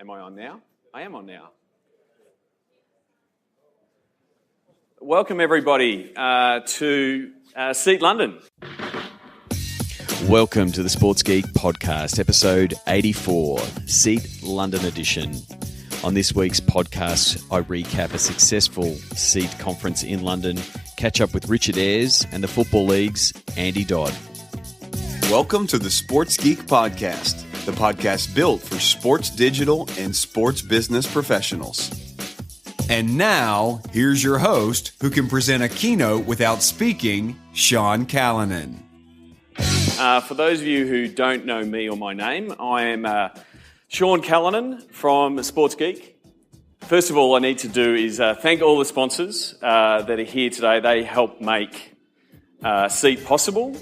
Am I on now? I am on now. Welcome everybody to Seat London. Welcome to the Sports Geek Podcast, episode 84, Seat London edition. On this week's podcast, I recap a successful Seat conference in London, catch up with Richard Ayers and the Football League's Andy Dodd. Welcome to the Sports Geek Podcast, the podcast built for sports digital and sports business professionals. And now, here's your host, who can present a keynote without speaking, Sean Callanan. For those of you who don't know me or my name, I am Sean Callanan from Sports Geek. First of all, I need to do is thank all the sponsors that are here today. They help make Seat possible.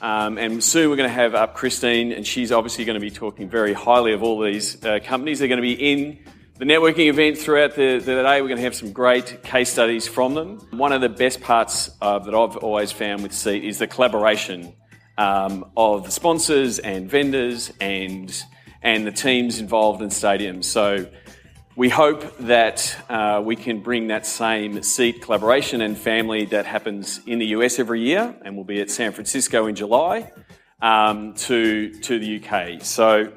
And soon we're going to have up Christine, and she's obviously going to be talking very highly of all these companies. They're going to be in the networking event throughout the day. We're going to have some great case studies from them. One of the best parts that I've always found with Seat is the collaboration of the sponsors and vendors and the teams involved in stadiums. So we hope that we can bring that same Seat collaboration and family that happens in the US every year, and we'll be at San Francisco in July, to the UK. So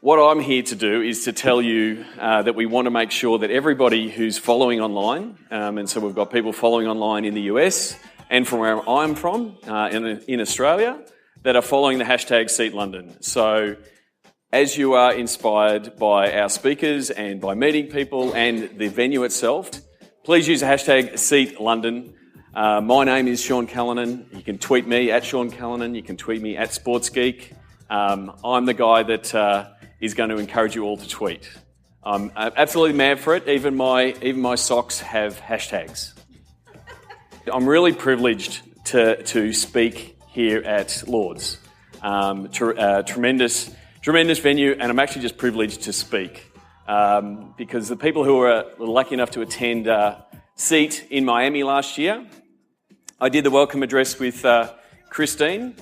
what I'm here to do is to tell you that we want to make sure that everybody who's following online, and so we've got people following online in the US and from where I'm from in Australia, that are following the hashtag Seat London. So as you are inspired by our speakers and by meeting people and the venue itself, please use the hashtag Seat London. My name is Sean Callanan. You can tweet me at Sean Callanan. You can tweet me at Sports Geek. I'm the guy that is going to encourage you all to tweet. I'm absolutely mad for it. Even my socks have hashtags. I'm really privileged to speak here at Lord's. Tremendous venue, and I'm actually just privileged to speak because the people who were lucky enough to attend Seat in Miami last year, I did the welcome address with Christine,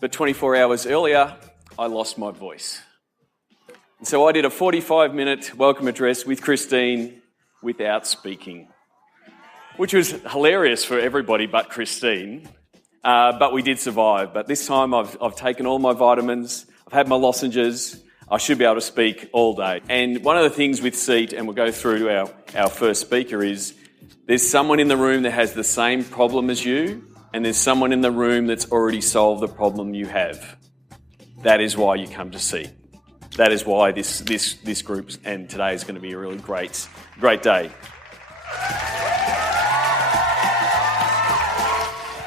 but 24 hours earlier, I lost my voice. And so I did a 45-minute welcome address with Christine without speaking, which was hilarious for everybody but Christine, but we did survive. But this time I've taken all my vitamins, I've had my lozenges, I should be able to speak all day. And one of the things with Seat, and we'll go through to our first speaker, is there's someone in the room that has the same problem as you, and there's someone in the room that's already solved the problem you have. That is why you come to Seat. That is why this group and today is going to be a really great day.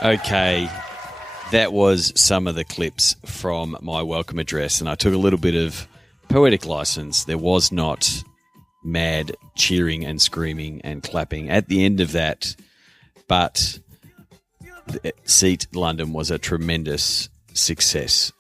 Okay. That was some of the clips from my welcome address, and I took a little bit of poetic license. There was not mad cheering and screaming and clapping at the end of that, but Seat London was a tremendous success.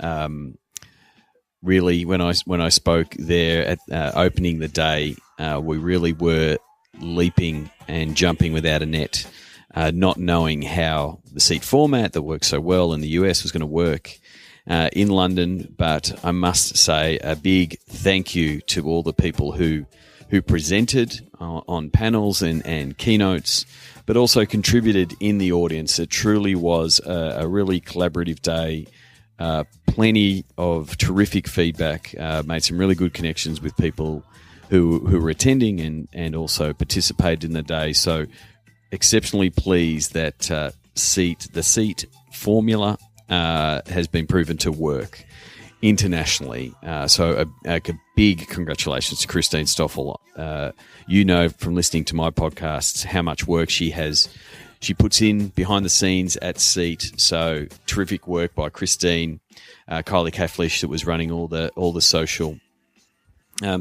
Really, when I spoke there at opening the day, we really were leaping and jumping without a net. Not knowing how the Seat format that works so well in the US was going to work in London. But I must say a big thank you to all the people who presented on panels and keynotes, but also contributed in the audience. It truly was a really collaborative day. Plenty of terrific feedback, made some really good connections with people who were attending and also participated in the day. So exceptionally pleased that the Seat formula has been proven to work internationally. So a big congratulations to Christine Stoffel. You know from listening to my podcasts how much work she puts in behind the scenes at Seat. So terrific work by Christine, Kylie Kafflish that was running all the social.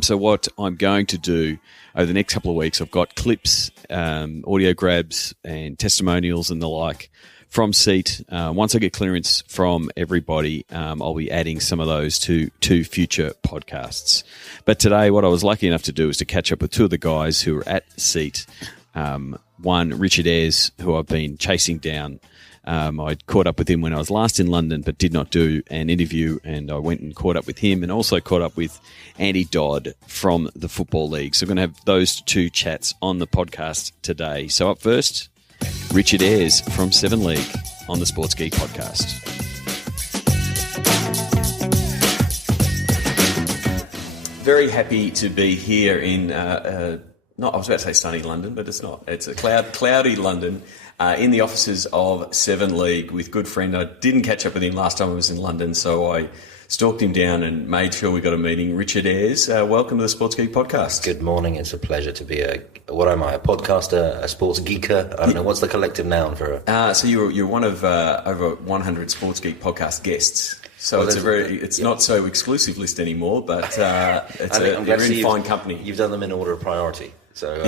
So what I'm going to do over the next couple of weeks, I've got clips, audio grabs and testimonials and the like from Seat. Once I get clearance from everybody, I'll be adding some of those to future podcasts. But today, what I was lucky enough to do is to catch up with two of the guys who were at Seat. One, Richard Ayers, who I've been chasing down I caught up with him when I was last in London, but did not do an interview, and I went and caught up with him and also caught up with Andy Dodd from the Football League. So we're going to have those two chats on the podcast today. So up first, Richard Ayers from 7 League on the Sports Geek podcast. Very happy to be here in, I was about to say sunny London, but it's not. It's a cloudy London in the offices of 7 League with good friend. I didn't catch up with him last time I was in London, so I stalked him down and made sure we got a meeting. Richard Ayers, welcome to the Sports Geek podcast. Good morning. It's a pleasure to be a podcaster, a sports geeker? I don't know, what's the collective noun for it? So you're one of over 100 Sports Geek podcast guests. So it's not so exclusive list anymore, but you're in fine company. You've done them in order of priority. So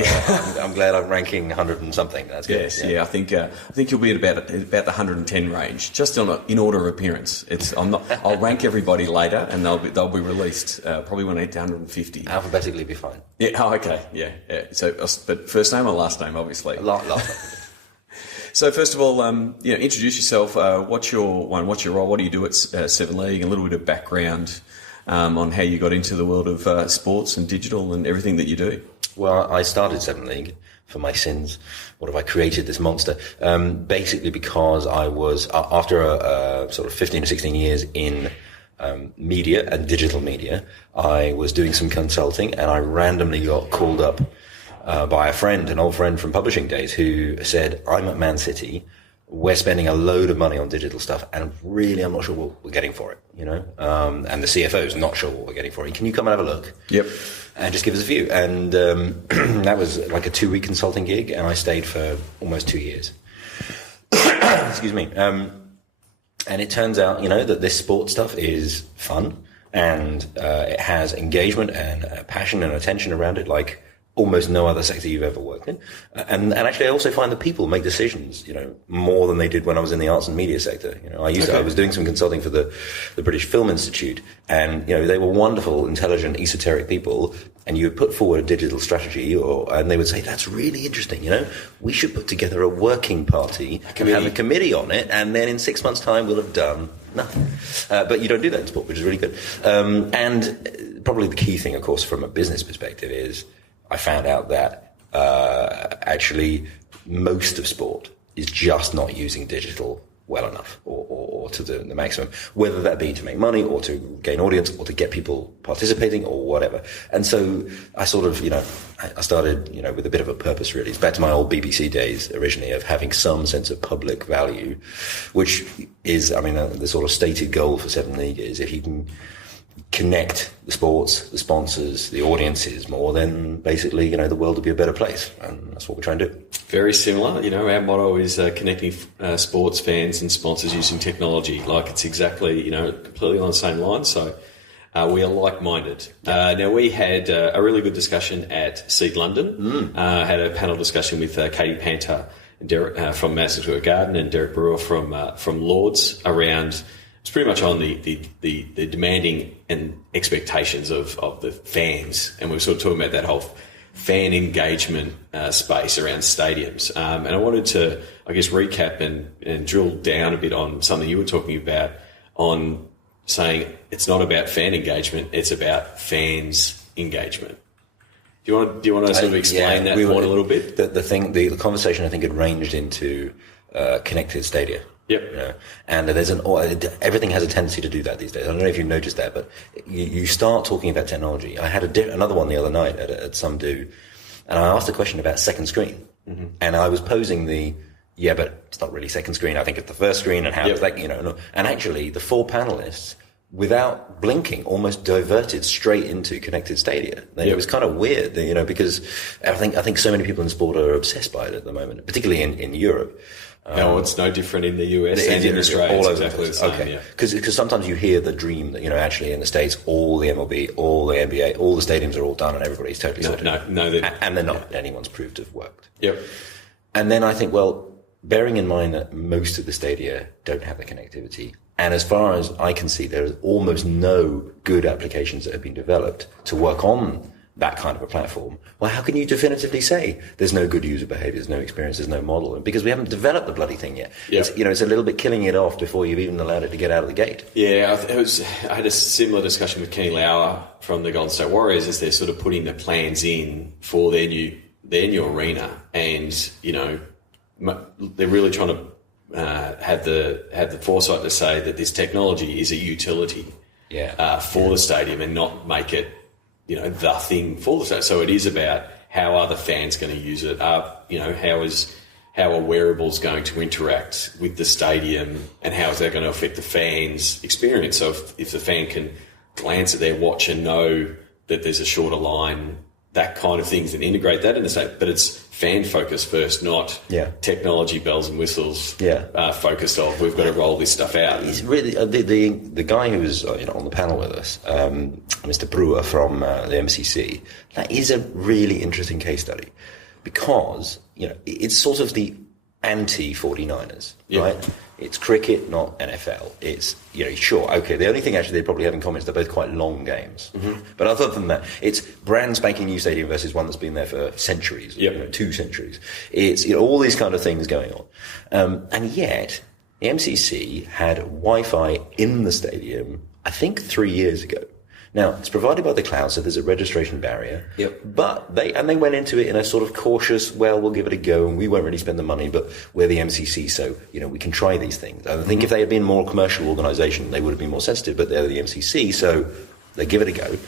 I'm glad I'm ranking 100 and something. That's good. Yes, yeah. I think you'll be at about the 110 range, just in order of appearance. I'll rank everybody later, and they'll be released probably when I hit 150. Alphabetically be fine. Yeah. Oh, okay. Yeah. So, but first name or last name, obviously. Last name. So first of all, introduce yourself. What's your role? What do you do at 7 League? And a little bit of background on how you got into the world of sports and digital and everything that you do. Well, I started 7 League for my sins. What have I created this monster? Basically because I was, after a sort of 15 or 16 years in media and digital media, I was doing some consulting and I randomly got called up by a friend, an old friend from publishing days, who said, I'm at Man City, we're spending a load of money on digital stuff, and really I'm not sure what we're getting for it, and the CFO's not sure what we're getting for it. Can you come and have a look? Yep. And just give us a view. And that was like a 2-week consulting gig, and I stayed for almost 2 years. Excuse me. And it turns out, that this sports stuff is fun, and it has engagement and passion and attention around it, like almost no other sector you've ever worked in. And actually I also find that people make decisions, more than they did when I was in the arts and media sector. I was doing some consulting for the British Film Institute, and, they were wonderful, intelligent, esoteric people, and you would put forward a digital strategy and they would say, that's really interesting, we should put together a working party and have a committee on it, and then in 6 months' time we'll have done nothing. But you don't do that in sport, which is really good. And probably the key thing, of course, from a business perspective is I found out that actually most of sport is just not using digital well enough or to the maximum, whether that be to make money or to gain audience or to get people participating or whatever. And so I sort of, I started, with a bit of a purpose really. It's back to my old BBC days originally of having some sense of public value, which is, the sort of stated goal for 7 League is if you can connect the sports, the sponsors, the audiences more, then basically, the world will be a better place. And that's what we're trying to do. Very similar. Our motto is connecting sports fans and sponsors using technology. Like it's exactly, completely on the same line. So we are like-minded. Now, we had a really good discussion at Seat London. Had a panel discussion with Katie Panter and Derek, from Madison Square Garden and Derek Brewer from Lords around. It's pretty much on the demanding and expectations of the fans, and we were sort of talking about that whole fan engagement space around stadiums. And I wanted to, recap and drill down a bit on something you were talking about on saying it's not about fan engagement, it's about fans engagement. Do you want to sort of explain that point a little bit? The conversation I think had ranged into connected stadia. Yep. And everything has a tendency to do that these days. I don't know if you've noticed that, but you start talking about technology. I had another one the other night at some do, and I asked a question about second screen, and I was posing but it's not really second screen. I think it's the first screen, and how it's like, and actually the 4 panelists, without blinking, almost diverted straight into connected stadia. It was kind of weird, because I think so many people in sport are obsessed by it at the moment, particularly in Europe. It's no different in the US and in Australia. It's exactly the same. Okay, because sometimes you hear the dream that actually in the States all the MLB, all the NBA, all the stadiums are all done and everybody's totally sorted. No, and they're not. Anyone's proved to have worked. Yep. And then I think, well, bearing in mind that most of the stadia don't have the connectivity, and as far as I can see, there is almost no good applications that have been developed to work on that kind of a platform, well, how can you definitively say there's no good user behavior, there's no experience, there's no model? Because we haven't developed the bloody thing yet. Yeah. It's a little bit killing it off before you've even allowed it to get out of the gate. Yeah, I had a similar discussion with Kenny Lauer from the Golden State Warriors as they're sort of putting the plans in for their new arena, and they're really trying to have the foresight to say that this technology is a utility for the stadium and not make it the thing for the stadium. So it is about how are the fans going to use it? How are wearables going to interact with the stadium, and how is that going to affect the fans' experience? So if the fan can glance at their watch and know that there's a shorter line, that kind of things, and integrate that in the stadium. But it's fan focused first, not technology bells and whistles focused of we've got to roll this stuff out. He's really the guy who was on the panel with us, Mr. Brewer from the MCC. That is a really interesting case study, because it's sort of the anti-49ers, right? It's cricket, not NFL. It's, sure, okay, the only thing actually they probably have in common is they're both quite long games. Mm-hmm. But other than that, it's brand spanking new stadium versus one that's been there for centuries, 2 centuries. It's, all these kind of things going on. And yet, the MCC had Wi-Fi in the stadium, I think 3 years ago. Now, it's provided by the cloud, so there's a registration barrier. Yep. But they went into it in a sort of cautious, well, we'll give it a go, and we won't really spend the money, but we're the MCC, so, we can try these things. I think if they had been more commercial organisation, they would have been more sensitive, but they're the MCC, so they give it a go.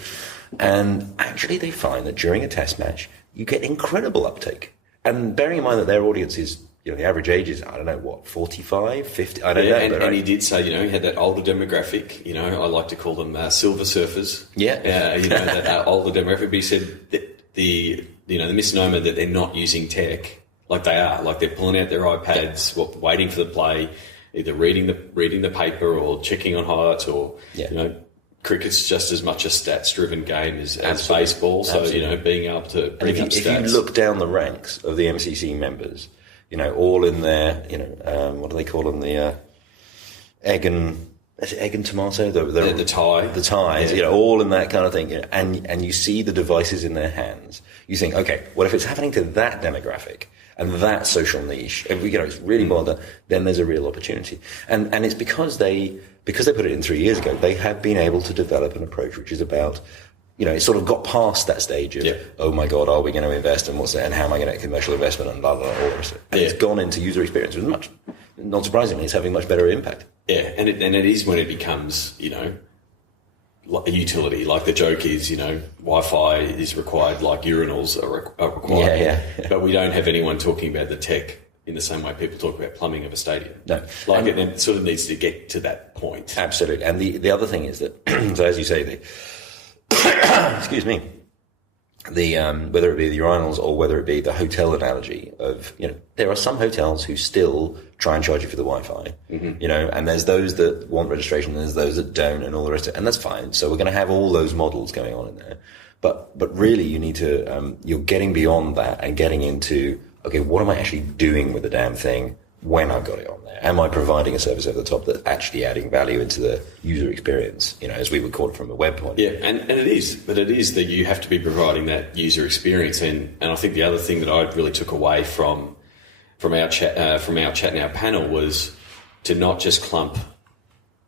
And actually they find that during a test match, you get incredible uptake. And bearing in mind that their audience is, the average age is, 45, 50, I don't know. And he did say, he had that older demographic, I like to call them silver surfers. Yeah. That older demographic. But he said that the misnomer that they're not using tech, like they are, like they're pulling out their iPads, waiting for the play, either reading the paper or checking on highlights, or, cricket's just as much a stats-driven game as baseball. So, being able to bring up stats. If you look down the ranks of the MCC members, all in there, what do they call them? The egg and tomato? The tie. The ties, all in that kind of thing. And you see the devices in their hands. You think, okay, well, if it's happening to that demographic and that social niche, and it's really boiled down, then there's a real opportunity. And it's because they put it in 3 years ago, they have been able to develop an approach which is about, it sort of got past that stage of, oh my God, are we going to invest, and what's that, and how am I going to get commercial investment, and blah, blah, blah, all the rest of it. And it's gone into user experience with much, not surprisingly, it's having much better impact. Yeah, and it is when it becomes, like a utility. Like the joke is, Wi-Fi is required, like urinals are required. Yeah. But we don't have anyone talking about the tech in the same way people talk about plumbing of a stadium. No. It sort of needs to get to that point. Absolutely. And the other thing is that, so as you say, excuse me, whether it be the urinals or whether it be the hotel analogy of, there are some hotels who still try and charge you for the Wi-Fi, and there's those that want registration, and there's those that don't, and all the rest of it, and that's fine. So we're going to have all those models going on in there. But really you need to, you're getting beyond that and getting into, okay, what am I actually doing with the damn thing when I've got it on there? Am I providing a service over the top that's actually adding value into the user experience, as we would call it from a web point? Yeah, and it is, but it is that you have to be providing that user experience. And I think the other thing that I really took away from our chat and our panel was to not just clump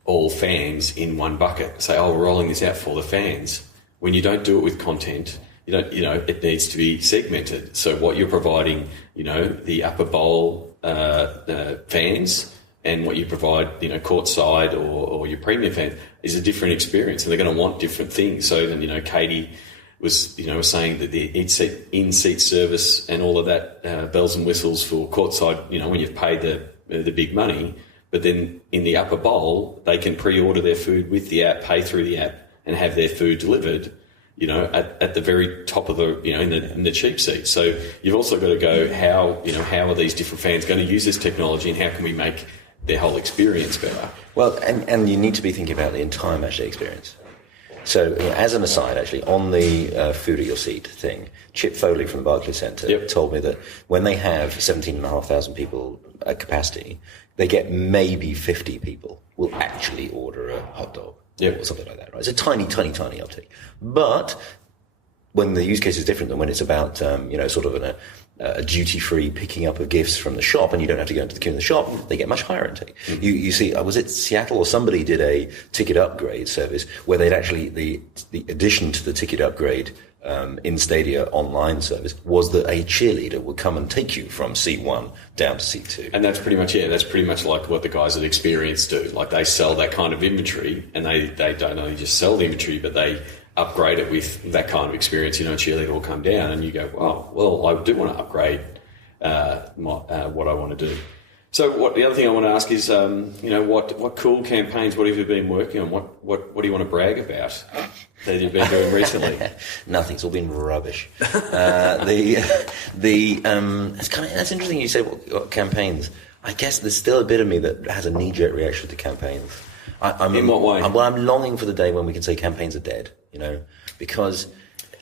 all fans in one bucket. Say, oh, we're rolling this out for the fans. When you don't do it with content, it needs to be segmented. So what you're providing, the upper bowl fans, and what you provide, courtside or your premium fans is a different experience, and they're going to want different things. So then, Katie was saying that the in-seat service and all of that bells and whistles for courtside, when you've paid the big money, but then in the upper bowl they can pre-order their food with the app, pay through the app, and have their food delivered, at the very top of the, in the cheap seat. So you've also got to go, how are these different fans going to use this technology, and how can we make their whole experience better? Well, and you need to be thinking about the entire match day experience. So, as an aside, actually, on the food at your seat thing, Chip Foley from the Barclays Centre told me that when they have 17,500 people at capacity, they get maybe 50 people will actually order a hot dog. Or something like that, right? It's a tiny, tiny, tiny uptake. But when the use case is different than when it's about, sort of a duty-free picking up of gifts from the shop, and you don't have to go into the queue in the shop, they get much higher intake. Mm-hmm. You see, was it Seattle or somebody did a ticket upgrade service where they'd actually, the addition to the ticket upgrade in Stadia online service was that a cheerleader would come and take you from seat 1 down to seat 2. And that's pretty much it. That's pretty much like what the guys at Experience do. Like they sell that kind of inventory, and they don't only just sell the inventory, but they upgrade it with that kind of experience. A cheerleader will come down and you go, oh, well, I do want to upgrade what I want to do. So the other thing I want to ask is, what cool campaigns, what have you been working on? What do you want to brag about that you've been doing recently? Nothing. It's all been rubbish. That's interesting you say what campaigns. I guess there's still a bit of me that has a knee-jerk reaction to campaigns. In what way? I'm longing for the day when we can say campaigns are dead, because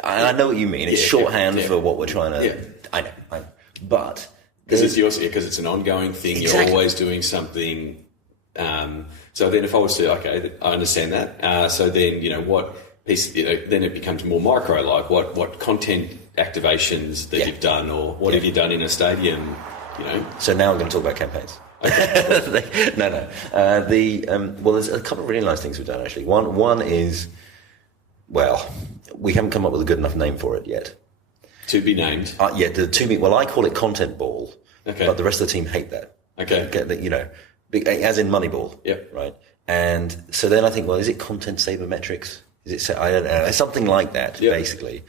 I know what you mean. It's shorthand for what we're trying to... Yeah. I know. But... Because it's an ongoing thing. Exactly. You're always doing something. So then if I was to... Okay, I understand that. So then, what piece... then it becomes more micro, like what content activations that you've done, or what have you done in a stadium, So now I'm going to talk about campaigns. Okay. No. There's a couple of really nice things we've done, actually. One is, we haven't come up with a good enough name for it yet. To be named? I call it Content Ball, but the rest of the team hate that. Okay. As in Moneyball. Yeah. Right? And so then I think, is it Content Sabermetrics? I don't know, something like that, basically.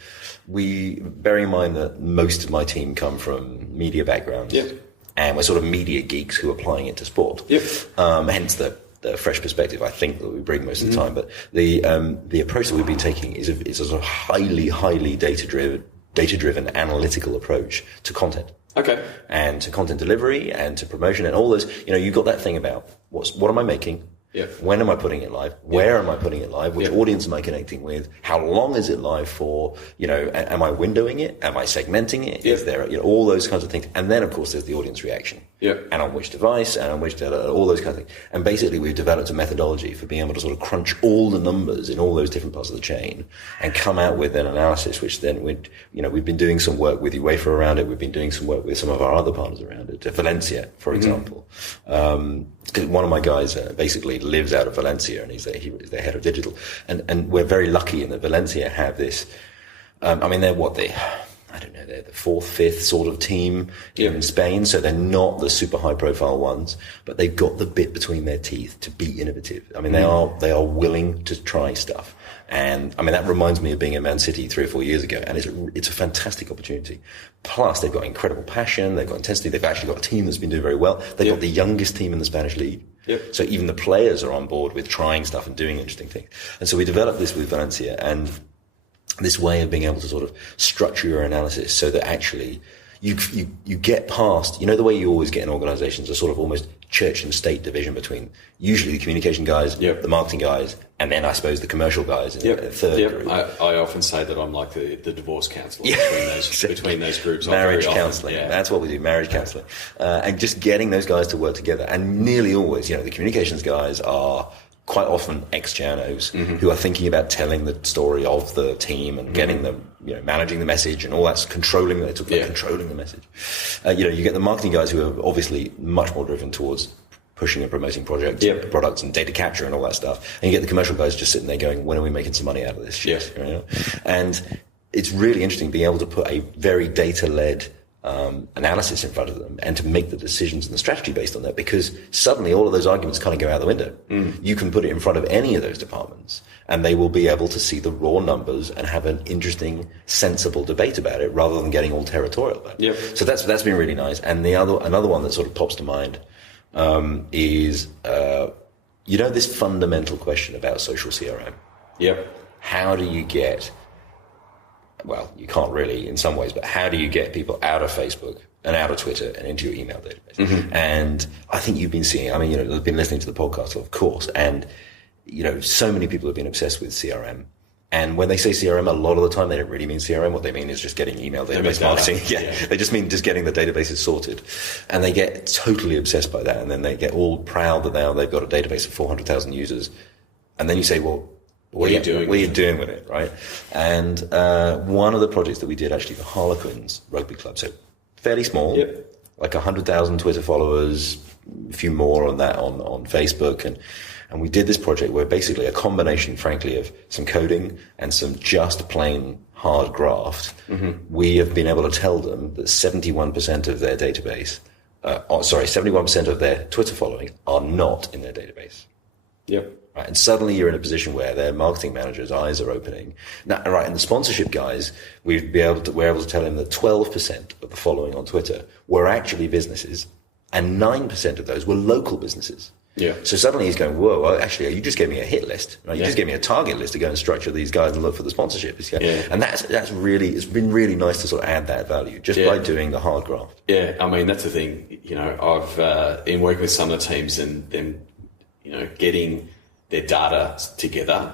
We bear in mind that most of my team come from media backgrounds. Yeah. And we're sort of media geeks who are applying it to sport. Yep. Hence the fresh perspective, I think, that we bring most of the time. But the approach that we've been taking is a sort of highly data-driven analytical approach to content. Okay. And to content delivery and to promotion and all those. You've got that thing about what am I making? Yep. When am I putting it live? Where am I putting it live? Which audience am I connecting with? How long is it live for? Am I windowing it? Am I segmenting it? Is there, all those kinds of things. And then, of course, there's the audience reaction. And on which device, and on which all those kinds of things. And basically, we've developed a methodology for being able to sort of crunch all the numbers in all those different parts of the chain and come out with an analysis, which then we've been doing some work with UEFA around it. We've been doing some work with some of our other partners around it. Valencia, for example. One of my guys basically lives out of Valencia, and he's their head of digital. And we're very lucky in that Valencia have this. They're the 4th, 5th sort of team in Spain, so they're not the super high profile ones, but they've got the bit between their teeth to be innovative. They are willing to try stuff. And that reminds me of being in Man City 3 or 4 years ago, and it's a fantastic opportunity. Plus, they've got incredible passion, they've got intensity, they've actually got a team that's been doing very well. They've got the youngest team in the Spanish league. Yep. So even the players are on board with trying stuff and doing interesting things. And so we developed this with Valencia, and this way of being able to sort of structure your analysis so that actually you get past, the way you always get in organizations, a sort of almost church and state division between usually the communication guys, the marketing guys, and then I suppose the commercial guys in a third group. I often say that I'm like the divorce counsellor between those groups. Marriage counselling. That's what we do, marriage counselling. And just getting those guys to work together. And nearly always, the communications guys are quite often ex-journos who are thinking about telling the story of the team and getting them, managing the message and all that's controlling the message. You get the marketing guys who are obviously much more driven towards pushing and promoting products and data capture and all that stuff. And you get the commercial guys just sitting there going, when are we making some money out of this shit? And it's really interesting being able to put a very data-led analysis in front of them and to make the decisions and the strategy based on that, because suddenly all of those arguments kind of go out the window. You can put it in front of any of those departments and they will be able to see the raw numbers and have an interesting, sensible debate about it rather than getting all territorial about it. So that's been really nice. And another one that sort of pops to mind is this fundamental question about social CRM. How do you get... Well, you can't really in some ways, but how do you get people out of Facebook and out of Twitter and into your email database? And I think you've been seeing, they've been listening to the podcast, of course, and, so many people have been obsessed with CRM. And when they say CRM, a lot of the time they don't really mean CRM. What they mean is just getting email database marketing. They just mean just getting the databases sorted. And they get totally obsessed by that. And then they get all proud that now they've got a database of 400,000 users. And then you say, well, What are you doing? What are you doing with it, right? And one of the projects that we did actually, the Harlequins Rugby Club, so fairly small, like 100,000 Twitter followers, a few more on that on Facebook, and we did this project where basically a combination, frankly, of some coding and some just plain hard graft. We have been able to tell them that 71% of their database, 71% of their Twitter following are not in their database. Yep. Right, and suddenly you're in a position where their marketing manager's eyes are opening. Now, right, and the sponsorship guys, we're able to tell him that 12% of the following on Twitter were actually businesses, and 9% of those were local businesses. Yeah. So suddenly he's going, whoa, well, actually, you just gave me a hit list. Right? You just gave me a target list to go and structure these guys and look for the sponsorship. And that's really, it's been really nice to sort of add that value just by doing the hard graft. Yeah, I mean, that's the thing. You know, I've been working with some of the teams and them, you know, getting their data together,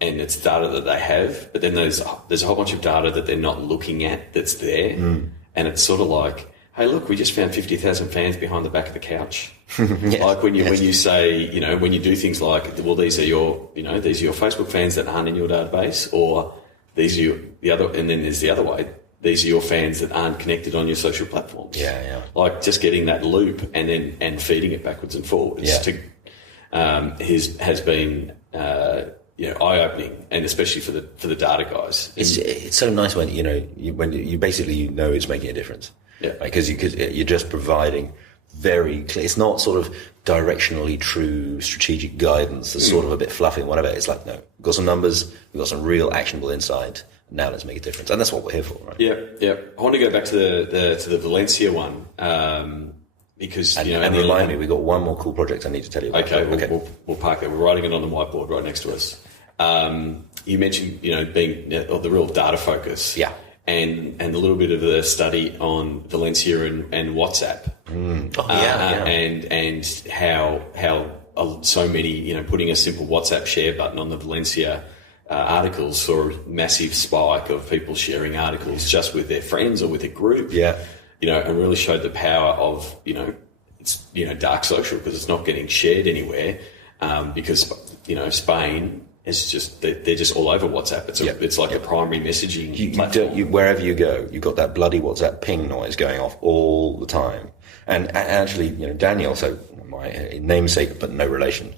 and it's data that they have, but then there's a whole bunch of data that they're not looking at that's there, and it's sort of like, hey, look, we just found 50,000 fans behind the back of the couch. Like when you say, you know, when you do things like, well, these are your Facebook fans that aren't in your database, or these are the other, and then there's the other way. These are your fans that aren't connected on your social platforms. Yeah. Like just getting that loop and feeding it backwards and forwards has been eye-opening, and especially for the data guys. It's so nice when you basically know it's making a difference. Yeah, because you're just providing very clear. It's not sort of directionally true strategic guidance that's sort of a bit fluffy and whatever. It's like, no, we've got some numbers, we've got some real actionable insight. Now let's make a difference, and that's what we're here for, right? Yeah. I want to go back to the Valencia one. Because and remind me, we've got one more cool project I need to tell you about. Okay. We'll park that. We're writing it on the whiteboard right next to us. You mentioned being the real data focus, and a little bit of the study on Valencia and WhatsApp, and how so many putting a simple WhatsApp share button on the Valencia articles saw a massive spike of people sharing articles just with their friends or with a group. And really showed the power of, it's, dark social, because it's not getting shared anywhere, because, Spain is just, they're just all over WhatsApp. It's like a primary messaging platform. Wherever you go, you've got that bloody WhatsApp ping noise going off all the time. And actually, Daniel, so my namesake, but no relation.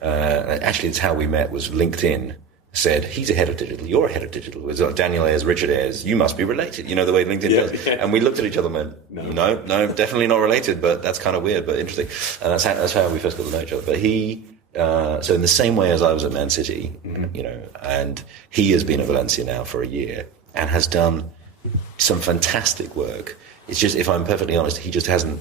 Actually, it's how we met, was LinkedIn said, he's a head of digital, you're a head of digital. It was like Daniel Ayers, Richard Ayers, you must be related. You know the way LinkedIn does. And we looked at each other and went, no, definitely not related, but that's kind of weird, but interesting. And that's how we first got to know each other. But he, so in the same way as I was at Man City, and he has been at Valencia now for a year and has done some fantastic work. It's just, if I'm perfectly honest, he just hasn't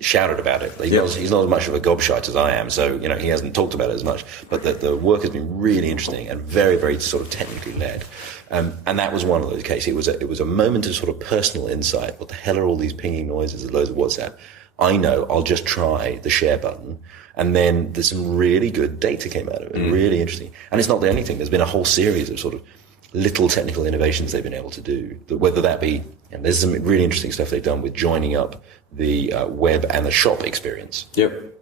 shouted about it. He's not as much of a gobshite as I am, so he hasn't talked about it as much. But the work has been really interesting and very, very sort of technically led. And that was one of those cases. It was a moment of sort of personal insight. What the hell are all these pinging noises and loads of WhatsApp? I know. I'll just try the share button, and then there's some really good data came out of it. Really interesting. And it's not the only thing. There's been a whole series of sort of little technical innovations they've been able to do. Whether that be, and there's some really interesting stuff they've done with joining up the web and the shop experience.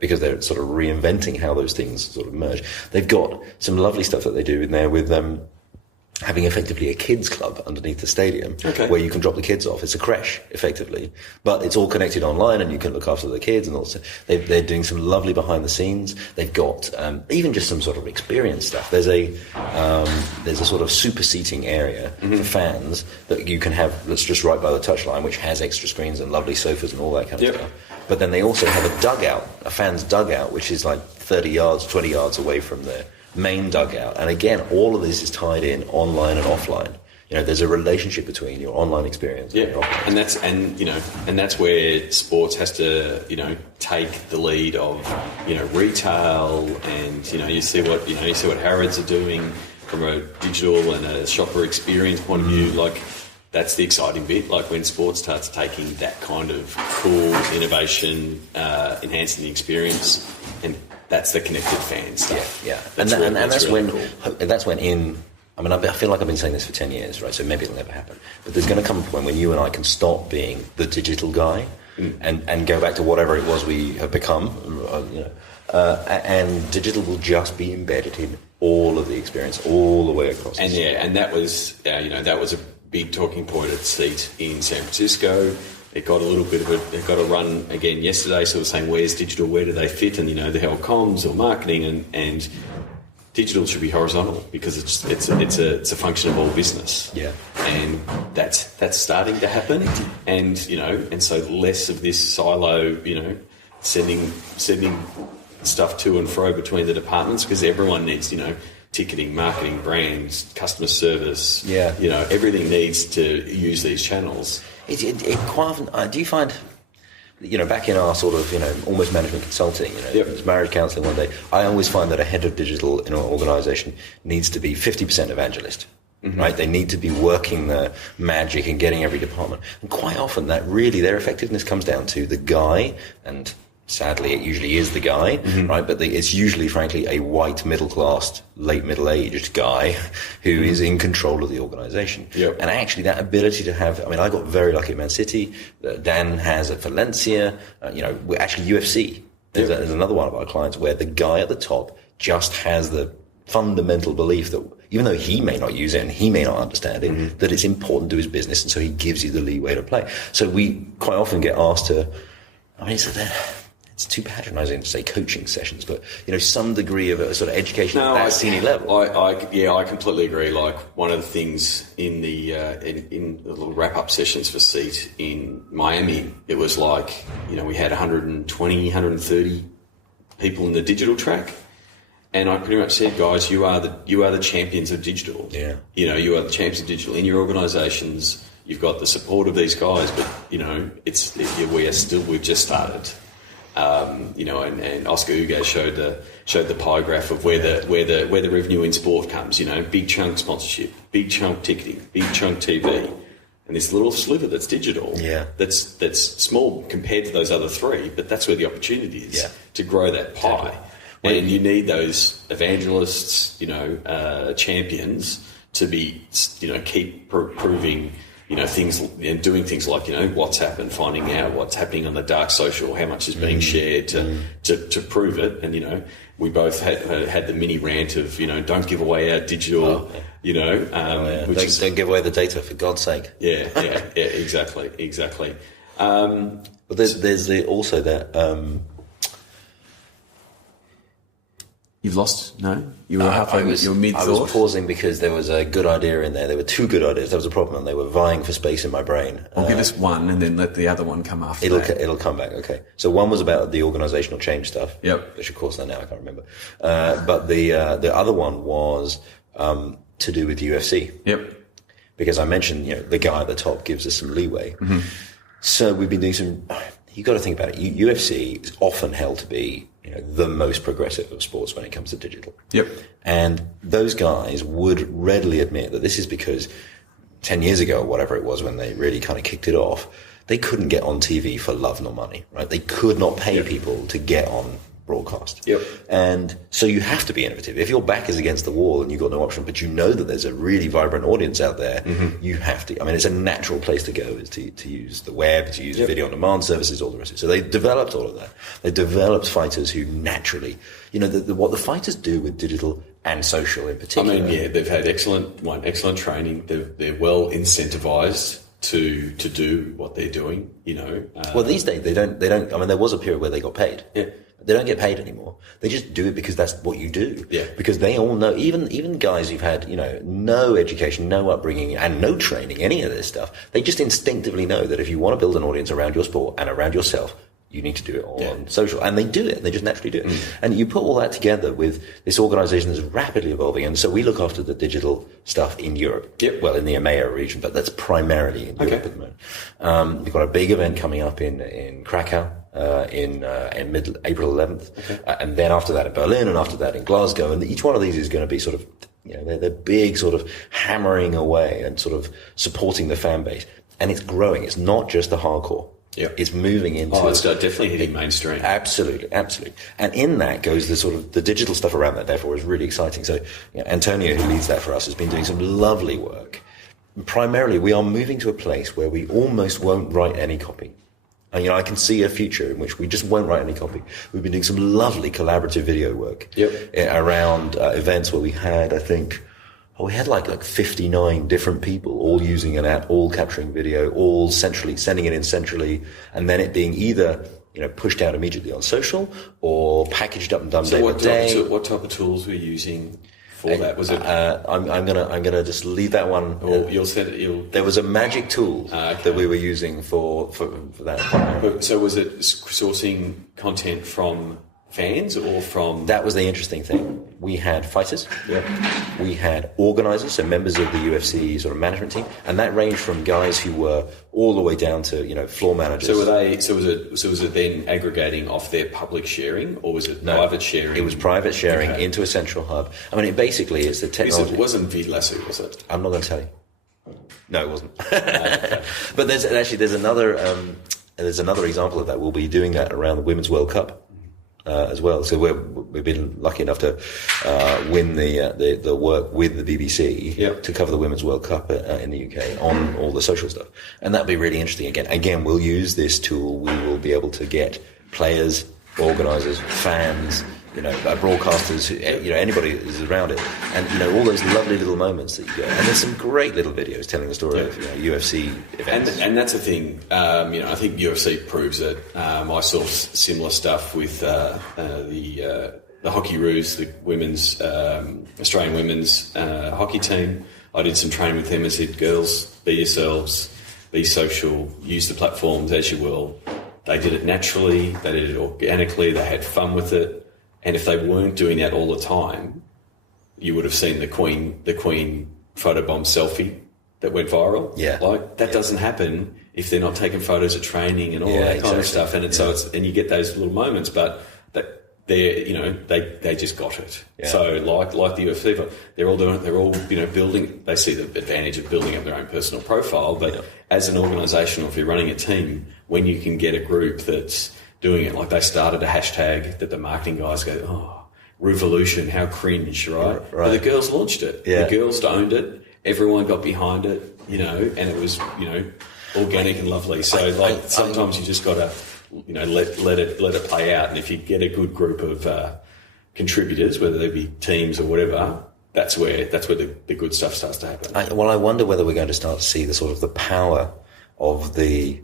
Because they're sort of reinventing how those things sort of merge. They've got some lovely stuff that they do in there with having effectively a kids club underneath the stadium where you can drop the kids off. It's a creche, effectively. But it's all connected online, and you can look after the kids. And also, they're doing some lovely behind the scenes. They've got even just some sort of experience stuff. There's a sort of super seating area for fans that you can have that's just right by the touchline, which has extra screens and lovely sofas and all that kind of stuff. But then they also have a dugout, a fan's dugout, which is like 30 yards, 20 yards away from their main dugout. And again, all of this is tied in online and offline. There's a relationship between your online experience and your offline. And that's where sports has to take the lead of retail, and you see what Harrods are doing from a digital and a shopper experience point of view. Like, that's the exciting bit. Like when sports starts taking that kind of cool innovation, enhancing the experience, and that's the connected fan stuff. That's when I feel like I've been saying this for 10 years, right? So maybe it'll never happen. But there's going to come a point when you and I can stop being the digital guy and go back to whatever it was we have become, and digital will just be embedded in all of the experience all the way across. And that was that was a big talking point at Seat in San Francisco. It got it got a run again yesterday. So we're saying, where's digital? Where do they fit? And the whole comms or marketing and digital should be horizontal because it's a function of all business. Yeah, and that's starting to happen. And so less of this silo. Sending stuff to and fro between the departments because everyone needs ticketing, marketing, brands, customer service. Yeah, everything needs to use these channels. It quite often. Do you find, back in our sort of almost management consulting, Yep. It's marriage counselling one day. I always find that a head of digital in an organisation needs to be 50% evangelist. Mm-hmm. Right, they need to be working the magic and getting every department. And quite often, that really their effectiveness comes down to the guy and. Sadly, it usually is the guy, mm-hmm. right? But it's usually, frankly, a white, middle-class, late middle-aged guy who mm-hmm. is in control of the organisation. Yep. And actually, that ability to have, I got very lucky at Man City. Dan has at Valencia. We're actually UFC. There's another one of our clients where the guy at the top just has the fundamental belief that even though he may not use it and he may not understand it, mm-hmm. that it's important to his business, and so he gives you the leeway to play. So we quite often get asked to, it's too patronising to say coaching sessions, but some degree of a sort of education at that senior level. I completely agree. Like one of the things in the in the little wrap up sessions for Seat in Miami, it was like we had 120, 130 people in the digital track, and I pretty much said, guys, you are the champions of digital. Yeah, you are the champions of digital in your organisations. You've got the support of these guys, but we've just started. And Oscar Ugo showed the pie graph of where the revenue in sport comes. Big chunk sponsorship, big chunk ticketing, big chunk TV, and this little sliver that's digital. Yeah, that's small compared to those other three, but that's where the opportunity is to grow that pie. Exactly. And you need those evangelists, champions to be, keep proving. Things and doing things like WhatsApp and finding out what's happening on the dark social, how much is being shared to prove it. And we both had the mini rant of don't give away our digital, don't give away the data for God's sake. Yeah, exactly. But there's also that. You've lost? No? You were halfway, you were mid-thought? I was pausing because there was a good idea in there. There were two good ideas. That was a problem, and they were vying for space in my brain. I'll give us one and then let the other one come after It'll come back, okay. So one was about the organisational change stuff. Yep. Which, of course, now I can't remember. But the other one was to do with UFC. Yep. Because I mentioned, the guy at the top gives us some leeway. Mm-hmm. So we've been doing some... You've got to think about it. UFC is often held to be the most progressive of sports when it comes to digital. Yep. And those guys would readily admit that this is because 10 years ago, or whatever it was, when they really kind of kicked it off, they couldn't get on TV for love nor money, right? They could not pay people to get on broadcast. Yep. And so you have to be innovative. If your back is against the wall and you've got no option, but you know that there's a really vibrant audience out there, mm-hmm. you have to. It's a natural place to go is to use the web, to use video on demand services, all the rest of it. So they developed all of that. They developed fighters who naturally, what the fighters do with digital and social in particular. They've had excellent training. They're well incentivized to do what they're doing. Well, these days they don't. There was a period where they got paid. Yeah. They don't get paid anymore. They just do it because that's what you do. Yeah. Because they all know, even guys who've had, no education, no upbringing, and no training, any of this stuff, they just instinctively know that if you want to build an audience around your sport and around yourself, you need to do it all on social. And they do it. They just naturally do it. Mm. And you put all that together with this organization that's rapidly evolving. And so we look after the digital stuff in Europe. Yep. Well, in the EMEA region, but that's primarily in Europe at the moment. We've got a big event coming up in Krakow. In April 11th, and then after that in Berlin, and after that in Glasgow, and each one of these is going to be sort of, they're big sort of hammering away and sort of supporting the fan base, and it's growing. It's not just the hardcore. Yeah, it's moving into. Oh, it's definitely hitting mainstream. Absolutely, and in that goes the sort of the digital stuff around that. Therefore, is really exciting. So, Antonio, who leads that for us, has been doing some lovely work. Primarily, we are moving to a place where we almost won't write any copy. And, I can see a future in which we just won't write any copy. We've been doing some lovely collaborative video work around events where we had, I think, we had like 59 different people all using an app, all capturing video, all centrally, sending it in centrally, and then it being either, pushed out immediately on social or packaged up and done day by day. So what type of tools were you using for that? Was it? I'm gonna just leave that one. There was a magic tool that we were using for that. So was it sourcing content from fans or from? That was the interesting thing. We had fighters, we had organisers, so members of the UFC sort of management team, and that ranged from guys who were all the way down to floor managers. So were they? So was it then aggregating off their public sharing, or was it private sharing? It was private sharing into a central hub. I mean, it basically is the technology. It wasn't Vidlasu, was it? I'm not going to tell you. No, it wasn't. But there's another example of that. We'll be doing that around the Women's World Cup. As well, so we've been lucky enough to win the work with the BBC to cover the Women's World Cup in the UK on all the social stuff, and that'll be really interesting. Again, we'll use this tool. We will be able to get players, organisers, fans, broadcasters, anybody is around it, and all those lovely little moments that you get. And there's some great little videos telling the story of UFC events. And that's the thing. I think UFC proves it. I saw similar stuff with the Hockey Roos, the women's Australian women's hockey team. I did some training with them and said, girls, be yourselves, be social, use the platforms as you will. They did it naturally. They did it organically. They had fun with it. And if they weren't doing that all the time, you would have seen the Queen photobomb selfie that went viral. Yeah, that doesn't happen if they're not taking photos at training and all that kind of stuff. And and you get those little moments, but they just got it. Yeah. So like the UFC, they're all doing it. They're all building. They see the advantage of building up their own personal profile. But as an organisation, or if you're running a team, when you can get a group that's doing it, like they started a hashtag that the marketing guys go, revolution, how cringe, right? But the girls launched it. Yeah. The girls owned it. Everyone got behind it, and it was, organic and lovely. So sometimes you just got to, let it play out. And if you get a good group of contributors, whether they be teams or whatever, that's where the good stuff starts to happen. I wonder whether we're going to start to see the power of the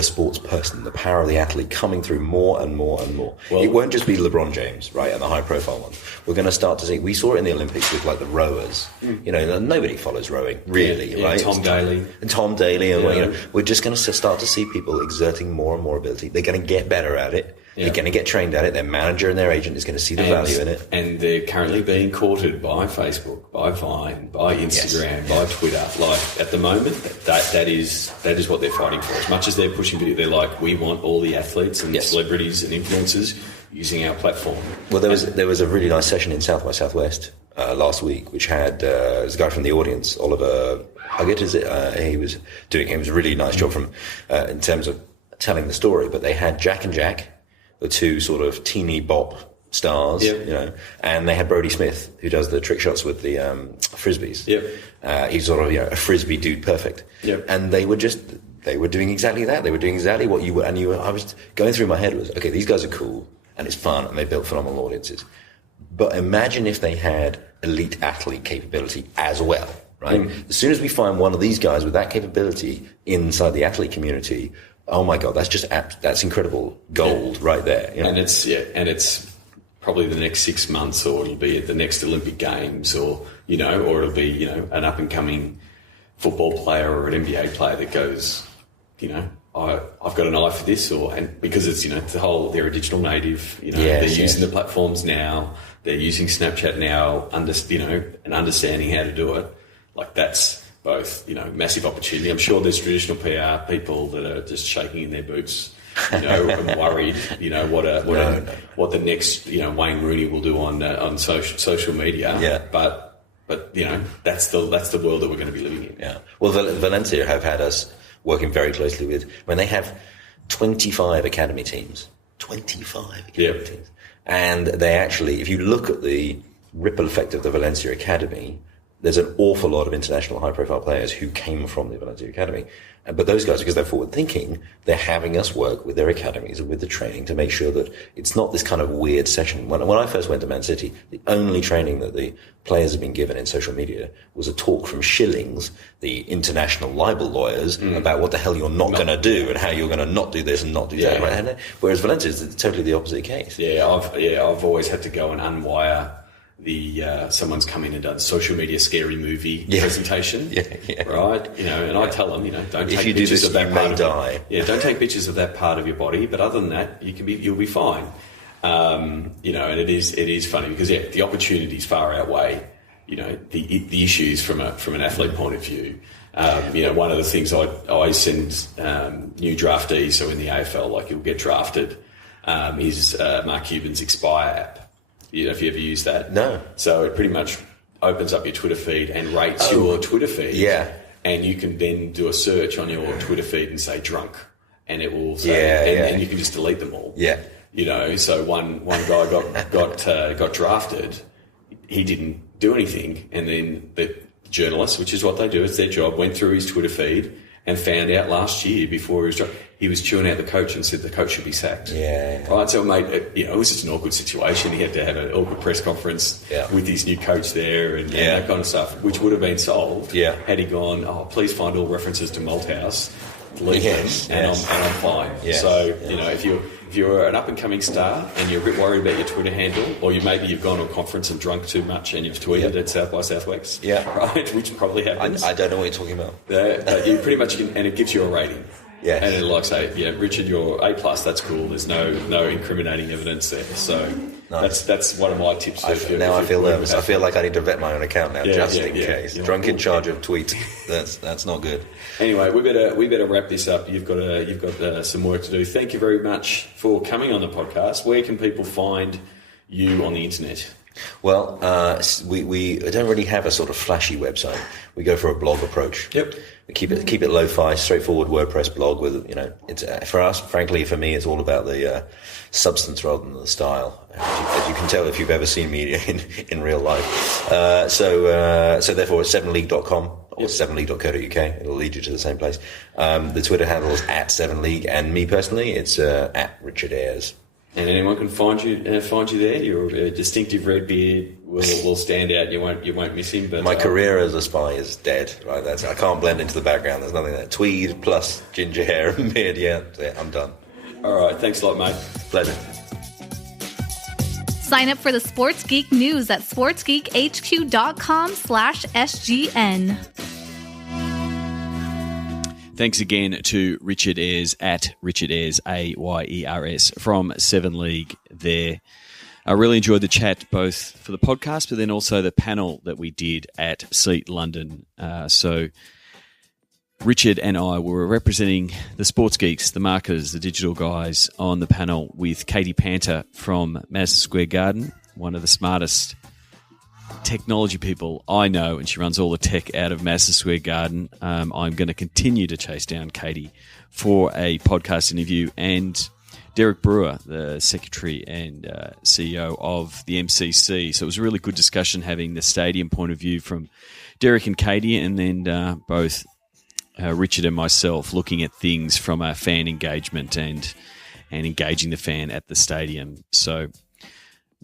sports person, the power of the athlete coming through more and more and more. Well, it won't just be LeBron James, right, and the high-profile ones. We're going to start to see. We saw it in the Olympics with the rowers. Nobody follows rowing really, right? Tom Daly, and we're just going to start to see people exerting more and more ability. They're going to get better at it. Yeah. They're going to get trained at it. Their manager and their agent is going to see the value in it. And they're currently being courted by Facebook, by Vine, by Instagram, by Twitter. At the moment, that is what they're fighting for. As much as they're pushing video, they're like, we want all the athletes and celebrities and influencers using our platform. Well, there was a really nice session in South by Southwest last week, which had there's a guy from the audience, Oliver Huggett, is it? He was a really nice job in terms of telling the story. But they had Jack and Jack, the two sort of teeny bop stars, and they had Brody Smith, who does the trick shots with the frisbees. He's sort of a frisbee dude, perfect. And they were doing exactly that. They were doing exactly what you were. And I was going through my head was, okay, these guys are cool and it's fun and they built phenomenal audiences. But imagine if they had elite athlete capability as well, right? As soon as we find one of these guys with that capability inside the athlete community, oh my God, that's incredible gold right there. And it's probably the next 6 months, or it'll be at the next Olympic Games, or it'll be an up and coming football player or an NBA player that goes, I've got an eye for this, because it's they're a digital native, they're using the platforms now, they're using Snapchat now, and understanding how to do it. That's both, massive opportunity. I'm sure there's traditional PR people that are just shaking in their boots, and worried, what the next, Wayne Rooney will do on social media. Yeah. But that's the world that we're going to be living in. Yeah. Well, Valencia have had us working very closely with, when they have 25 academy teams, and they actually, if you look at the ripple effect of the Valencia Academy, there's an awful lot of international high-profile players who came from the Valencia Academy. But those guys, because they're forward-thinking, they're having us work with their academies and with the training to make sure that it's not this kind of weird session. When I first went to Man City, the only training that the players have been given in social media was a talk from Schillings, the international libel lawyers, about what the hell you're not going to do and how you're going to not do this and not do that. Right? Whereas Valencia is totally the opposite case. I've always had to go and unwire someone's come in and done social media scary movie presentation, right? And I tell them, don't take pictures of that part of don't take pictures of that part of your body. But other than that, you'll be fine. And it is funny because the opportunities far outweigh, the issues from an athlete point of view. One of the things I send new draftees, so in the AFL, like you'll get drafted, is Mark Cuban's Expire app. If you ever use that. No. So it pretty much opens up your Twitter feed and rates your Twitter feed. Yeah. And you can then do a search on your Twitter feed and say drunk. And it will say, and you can just delete them all. Yeah. So one guy got drafted. He didn't do anything. And then the journalists, which is what they do, it's their job, went through his Twitter feed and found out last year before he was chewing out the coach and said the coach should be sacked. Yeah. Right, so it was just an awkward situation. He had to have an awkward press conference with his new coach there and that kind of stuff, which would have been solved had he gone, please find all references to Malthouse, delete them, and I'm fine. Yes. So, if you're an up-and-coming star and you're a bit worried about your Twitter handle, or maybe you've gone to a conference and drunk too much and you've tweeted at South by Southwest, right, which probably happens. I don't know what you're talking about. But you pretty much can, and it gives you a rating. Yeah. And it'll say, Richard, you're A+, that's cool. There's no incriminating evidence there. So that's one of my tips. I feel nervous. I feel like I need to vet my own account now, just in case. Drunk in charge of tweets. That's not good. Anyway, we better wrap this up. You've got some work to do. Thank you very much for coming on the podcast. Where can people find you on the internet? Well, we don't really have a sort of flashy website. We go for a blog approach. Yep. We keep it lo-fi, straightforward WordPress blog with, it's for us, frankly, for me, it's all about the substance rather than the style. As you can tell if you've ever seen me in real life. So therefore it's 7league.com or 7league.co.uk. It'll lead you to the same place. The Twitter handle is @7league, and me personally, it's @Richard Ayers. And anyone can find you there. Your distinctive red beard will stand out. You won't miss him. But my career as a spy is dead. Right, I can't blend into the background. There's nothing there. Tweed plus ginger hair and beard. Yeah, I'm done. All right, thanks a lot, mate. Pleasure. Sign up for the Sports Geek News at sportsgeekhq.com/SGN. Thanks again to Richard Ayers at Richard Ayers, Ayers, from 7 League there. I really enjoyed the chat, both for the podcast, but then also the panel that we did at Seat London. So Richard and I were representing the sports geeks, the marketers, the digital guys on the panel with Katie Panter from Madison Square Garden, one of the smartest technology people I know, and she runs all the tech out of Madison Square Garden. I'm going to continue to chase down Katie for a podcast interview, and Derek Brewer, the secretary and CEO of the MCC. So it was a really good discussion having the stadium point of view from Derek and Katie, and then both Richard and myself looking at things from a fan engagement and engaging the fan at the stadium. So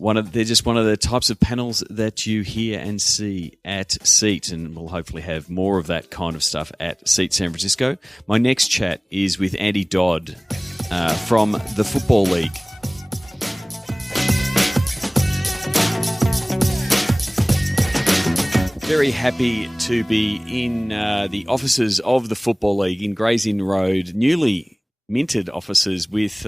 they're just one of the types of panels that you hear and see at Seat, and we'll hopefully have more of that kind of stuff at Seat San Francisco. My next chat is with Andy Dodd from the Football League. Very happy to be in the offices of the Football League in Gray's Inn Road, newly minted offices with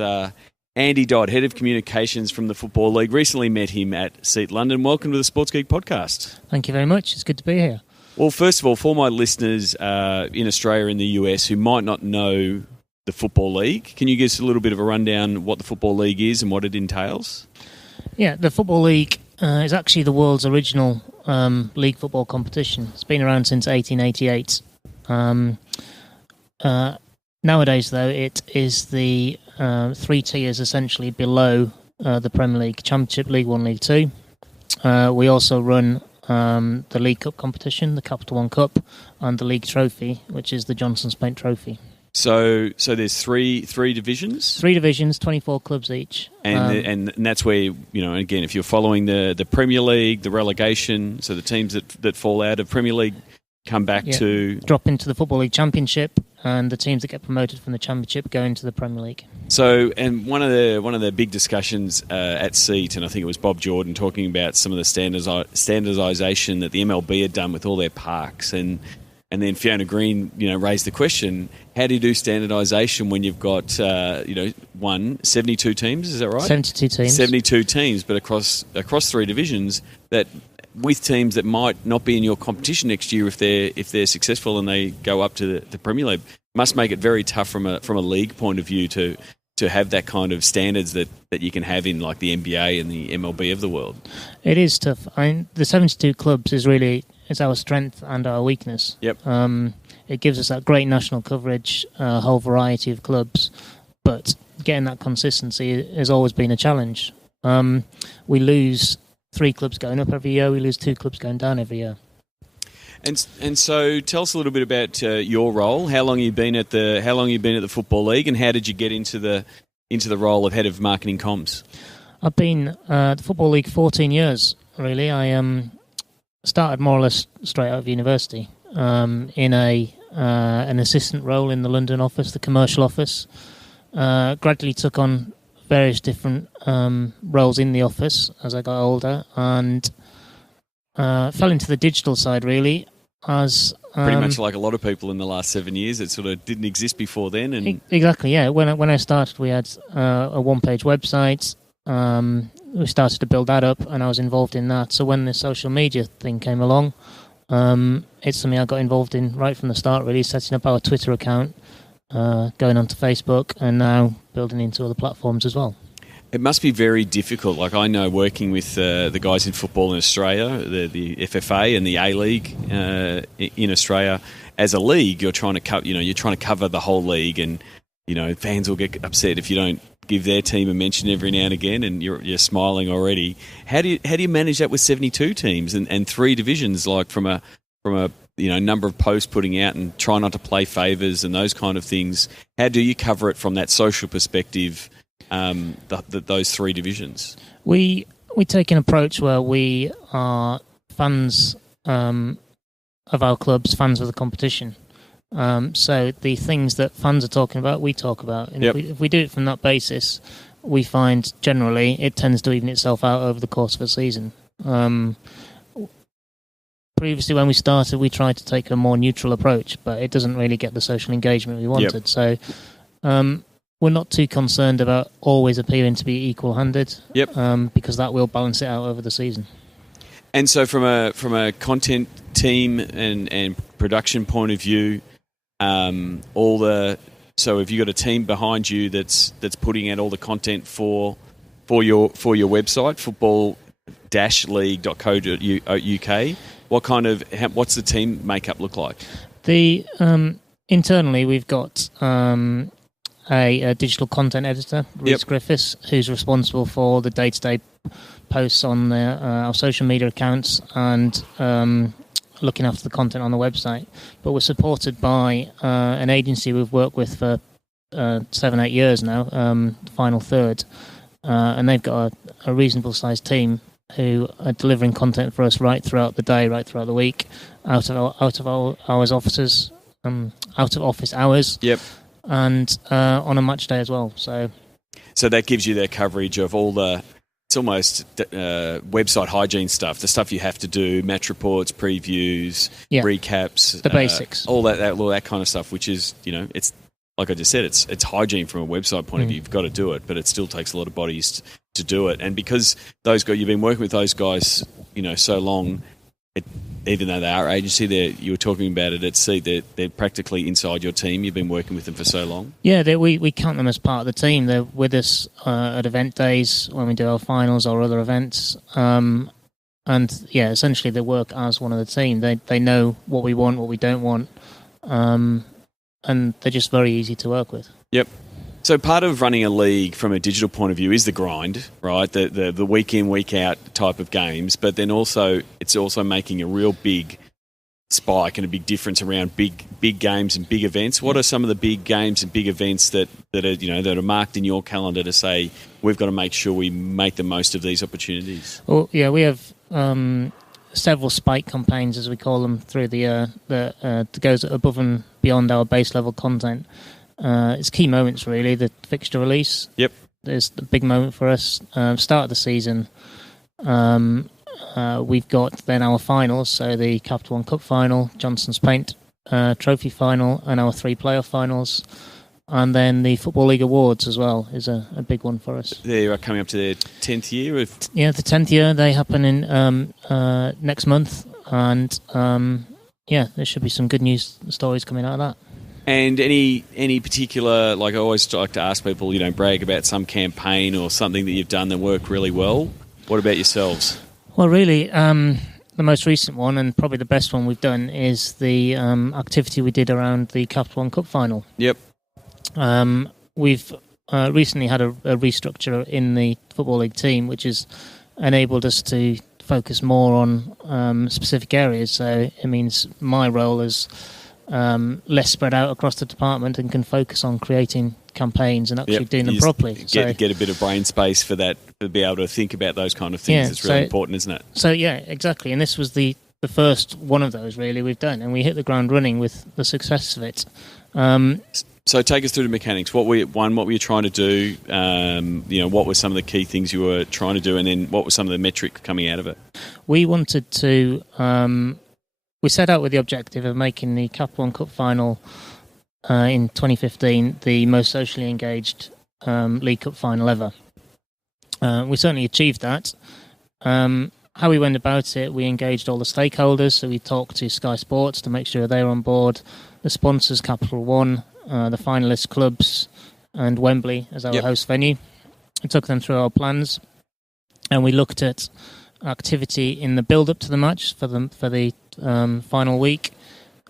Andy Dodd, Head of Communications from the Football League. Recently met him at Seat London. Welcome to the Sports Geek Podcast. Thank you very much. It's good to be here. Well, first of all, for my listeners in Australia and the US who might not know the Football League, can you give us a little bit of a rundown what the Football League is and what it entails? Yeah, the Football League is actually the world's original league football competition. It's been around since 1888. Nowadays, though, it is the 3 tiers essentially below the Premier League: Championship, League 1, League 2. We also run the League Cup competition, the Capital One Cup, and the League Trophy, which is the Johnson's Paint Trophy. So there's three divisions. 3 divisions, 24 clubs each, and that's where, again, if you're following the Premier League, the relegation, so the teams that fall out of Premier League come back to drop into the Football League Championship, and the teams that get promoted from the Championship go into the Premier League. So, and one of the big discussions at SEAT, and I think it was Bob Jordan talking about some of the standardisation that the MLB had done with all their parks, and then Fiona Green, raised the question: how do you do standardisation when you've got 72 teams? Is that right? 72 teams. 72 teams, but across 3 divisions, that with teams that might not be in your competition next year if they're successful and they go up to the Premier League, must make it very tough from a league point of view to have that kind of standards that you can have in like the NBA and the MLB of the world. It is tough. The 72 clubs is our strength and our weakness. Yep. It gives us that great national coverage, a whole variety of clubs, but getting that consistency has always been a challenge. We lose 3 clubs going up every year. We lose 2 clubs going down every year. And so, tell us a little bit about your role. How long you been at the Football League, and how did you get into the role of head of marketing comms? I've been at the Football League 14 years. Really, I started more or less straight out of university in an assistant role in the London office, the commercial office. Gradually took on various different roles in the office as I got older, and fell into the digital side really. As pretty much like a lot of people in the last 7 years, it sort of didn't exist before then. And exactly, yeah. When I started, we had a one-page website. We started to build that up, and I was involved in that. So when the social media thing came along, it's something I got involved in right from the start. Really, setting up our Twitter account, going onto Facebook, and now building into other platforms as well. It must be very difficult. Like I know, working with the guys in football in Australia, the FFA and the A League in Australia, as a league, you're trying to cover the whole league, and fans will get upset if you don't give their team a mention every now and again, and you're smiling already. How do you manage that with 72 teams and 3 divisions? Like from a number of posts putting out, and try not to play favours and those kind of things. How do you cover it from that social perspective? Those 3 divisions. We take an approach where we are fans of our clubs, fans of the competition. So the things that fans are talking about, we talk about. And if we do it from that basis, we find generally it tends to even itself out over the course of a season. Previously, when we started, we tried to take a more neutral approach, but it doesn't really get the social engagement we wanted. So we're not too concerned about always appearing to be equal-handed, because that will balance it out over the season. And so, from a content team and production point of view, so have you got a team behind you that's putting out all the content for your website, football-league.co.uk? What's the team makeup look like? Internally, we've got a digital content editor, Reece Griffiths, who's responsible for the day-to-day posts on our social media accounts and looking after the content on the website. But we're supported by an agency we've worked with for 7-8 years now, Final Third, and they've got a reasonable sized team who are delivering content for us right throughout the day, right throughout the week, out of office hours. And on a match day as well. So that gives you that coverage of all the, it's almost website hygiene stuff, the stuff you have to do, match reports, previews, recaps. The basics. All that kind of stuff, which is, it's, like I just said, it's hygiene from a website point of view. You've got to do it, but it still takes a lot of bodies to do it. And because those guys, you've been working with those guys, so long, even though they are agency, you were talking about it at sea, they're practically inside your team. You've been working with them for so long. Yeah, we count them as part of the team. They're with us at event days when we do our finals or other events. And essentially they work as one of the team. They know what we want, what we don't want, and they're just very easy to work with. Yep. So part of running a league from a digital point of view is the grind, right? The week in, week out type of games, but then also it's also making a real big spike and a big difference around big games and big events. What are some of the big games and big events that are marked in your calendar to say we've got to make sure we make the most of these opportunities? Well, yeah, we have several spike campaigns, as we call them, through the year that goes above and beyond our base level content. It's key moments, really. The fixture release. Yep. Is the big moment for us. Start of the season. We've got then our finals, so the Capital One Cup final, Johnson's Paint Trophy final, and our 3 playoff finals. And then the Football League Awards as well is a big one for us. They are coming up to their 10th year? Yeah, the 10th year. They happen in next month. And, there should be some good news stories coming out of that. And any particular, like I always like to ask people, brag about some campaign or something that you've done that worked really well. What about yourselves? Well, really, the most recent one and probably the best one we've done is the activity we did around the Capital One Cup final. Yep. We've recently had a restructure in the Football League team, which has enabled us to focus more on specific areas. So it means my role is less spread out across the department and can focus on creating campaigns and actually doing them properly. Get a bit of brain space for that, to be able to think about those kind of things. It's really important, isn't it? So, yeah, exactly. And this was the first one of those, really, we've done. And we hit the ground running with the success of it. So take us through the mechanics. What were you trying to do? What were some of the key things you were trying to do? And then what were some of the metrics coming out of it? We wanted to... we set out with the objective of making the Capital One Cup final in 2015 the most socially engaged League Cup final ever. We certainly achieved that. How we went about it, we engaged all the stakeholders. So we talked to Sky Sports to make sure they were on board, the sponsors, Capital One, the finalist clubs, and Wembley as our host venue. We took them through our plans, and we looked at activity in the build-up to the match for the final week,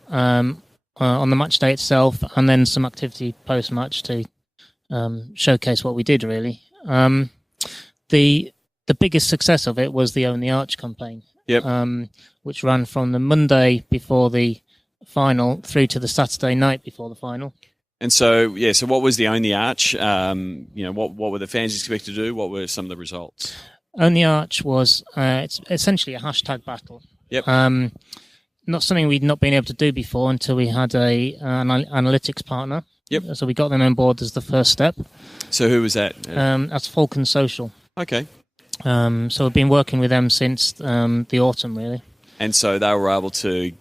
on the match day itself, and then some activity post-match to showcase what we did, really. The biggest success of it was the Own the Arch campaign, which ran from the Monday before the final through to the Saturday night before the final. And so what was the Own the Arch? What were the fans expected to do? What were some of the results? Own the Arch was it's essentially a hashtag battle. Yep. Not something we'd not been able to do before until we had an analytics partner. Yep. So we got them on board as the first step. So who was that? That's Falcon Social. Okay. So we've been working with them since the autumn, really. And so they were able to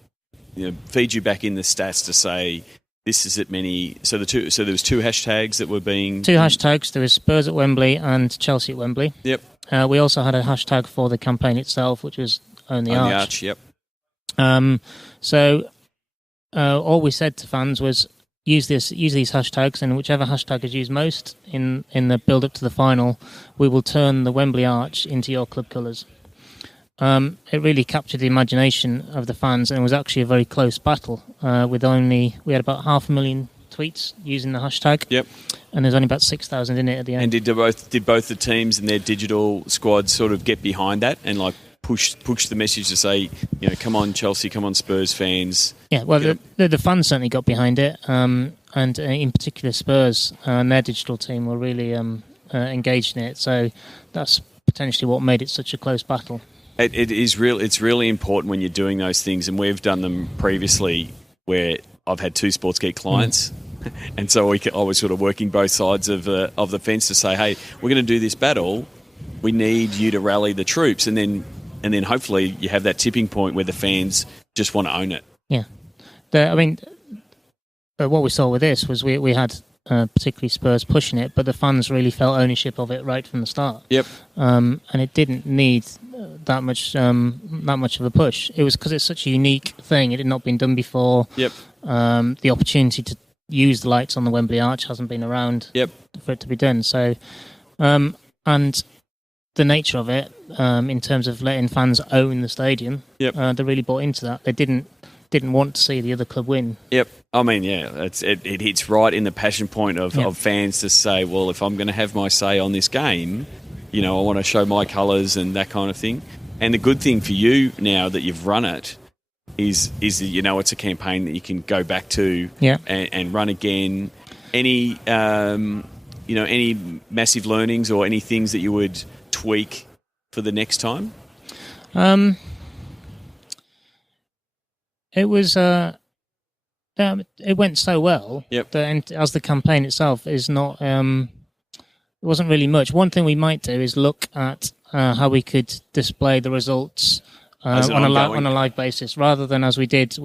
feed you back in the stats to say this is at many. So there was 2 hashtags that were being 2 hashtags. There was Spurs at Wembley and Chelsea at Wembley. Yep. We also had a hashtag for the campaign itself, which was Own the Arch. Yep. So all we said to fans was use these hashtags, and whichever hashtag is used most in the build up to the final, we will turn the Wembley Arch into your club colours. It really captured the imagination of the fans, and it was actually a very close battle. We had about 500,000 tweets using the hashtag. Yep. And there's only about 6,000 in it at the end. And did both the teams and their digital squads sort of get behind that and push the message to say, come on Chelsea, come on Spurs fans? Yeah, well, the fans certainly got behind it, and in particular Spurs and their digital team were really engaged in it. So that's potentially what made it such a close battle. It is real. It's really important when you're doing those things, and we've done them previously where I've had 2 Sports Geek clients. And so I was sort of working both sides of the fence to say, hey, we're going to do this battle. We need you to rally the troops, and then hopefully you have that tipping point where the fans just want to own it. Yeah, what we saw with this was we had particularly Spurs pushing it, but the fans really felt ownership of it right from the start. Yep. And it didn't need that much of a push. It was because it's such a unique thing. It had not been done before. Yep. The opportunity to use the lights on the Wembley Arch hasn't been around. Yep. For it to be done. So, and the nature of it, in terms of letting fans own the stadium, yep. They really bought into that. They didn't didn't want to see the other club win. Yep. I mean, yeah, it hits right in the passion point of fans to say, well, if I'm going to have my say on this game, I want to show my colours and that kind of thing. And the good thing for you now that you've run it is that, it's a campaign that you can go back to and run again. Any, any massive learnings or any things that you would tweak for the next time? It was it went so well that as the campaign itself is not it wasn't really much. One thing we might do is look at how we could display the results on a live basis rather than as we did